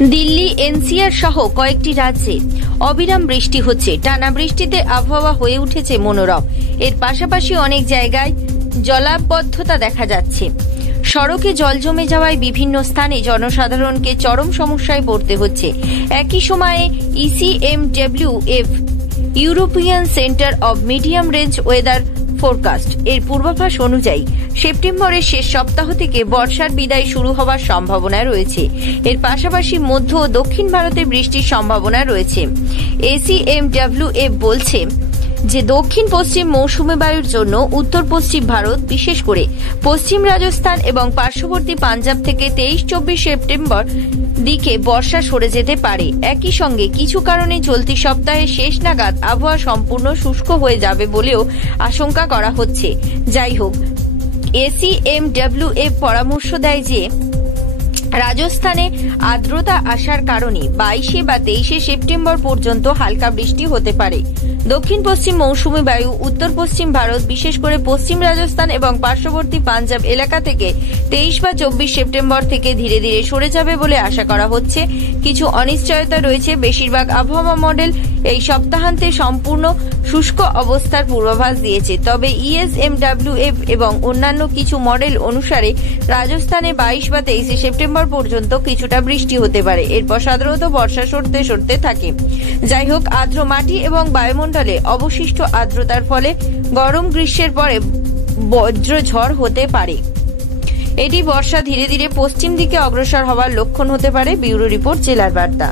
Delhi, NCR সহ কয়েকটি রাজ্যে অবিরাম বৃষ্টি হচ্ছে। টানা বৃষ্টিতে আবহাওয়া হয়ে উঠেছে মনোরম। এর পাশাপাশি অনেক জায়গায় জলাবদ্ধতা দেখা যাচ্ছে। সড়কে জল জমে যাওয়ায় বিভিন্ন স্থানে জনসাধারণকে চরম সমস্যায় পড়তে হচ্ছে। একই সময়ে ECMWF European centre of medium range weather forecast এর পূর্বাভাস অনুযায়ী সেপ্টেম্বরের শেষ সপ্তাহ থেকে বর্ষার বিদায় শুরু হওয়ার সম্ভাবনা রয়েছে। এর পাশাপাশি মধ্য ও দক্ষিণ ভারতে বৃষ্টির সম্ভাবনা রয়েছে। এসিএমডব্লিউএফ বলছে যে দক্ষিণ পশ্চিম মৌসুমী বায়ুর জন্য উত্তর পশ্চিম ভারত, বিশেষ করে পশ্চিম রাজস্থান এবং পার্শ্ববর্তী পাঞ্জাব থেকে 23-24 সেপ্টেম্বর দিকে বর্ষা সরে যেতে পারে। একই সঙ্গে কিছু কারণে চলতি সপ্তাহের শেষ নাগাদ আবহাওয়া সম্পূর্ণ শুষ্ক হয়ে যাবে বলেও আশঙ্কা করা হচ্ছে। যাই হোক, এসিএমডব্লিউএফ পরামর্শ দেয় যে রাজস্থানে আর্দ্রতা আসার কারণে 22 বা 23 সেপ্টেম্বর পর্যন্ত হালকা বৃষ্টি হতে পারে। দক্ষিণ পশ্চিম মৌসুমী বায়ু উত্তর পশ্চিম ভারত, বিশেষ করে পশ্চিম রাজস্থান এবং পার্শ্ববর্তী পাঞ্জাব এলাকা থেকে 23 বা 24 সেপ্টেম্বর থেকে ধীরে ধীরে সরে যাবে বলে আশা করা হচ্ছে। কিছু অনিশ্চয়তা রয়েছে। বেশিরভাগ আবহাওয়া মডেল এই সপ্তাহান্তে সম্পূর্ণ শুষ্ক অবস্থার পূর্বাভাস দিয়েছে। তবে ইএসএমডব্লিউএফ এবং অন্যান্য কিছু মডেল অনুসারে রাজস্থানে 22 বা 23 সেপ্টেম্বর পর্যন্ত কিছুটা বৃষ্টি হতে পারে। এরপর সাধারণত বর্ষা সরতে সরতে থাকে। যাই হোক, আর্দ্র মাটি এবং বায়ুমণ্ডলে অবশিষ্ট আর্দ্রতার ফলে গরম গ্রীষ্মের পরে বজ্রঝড় হতে পারে। এটি বর্ষা ধীরে ধীরে পশ্চিম দিকে অগ্রসর হওয়ার লক্ষণ হতে পারে। ব্যুরো রিপোর্ট, জেলার বার্তা।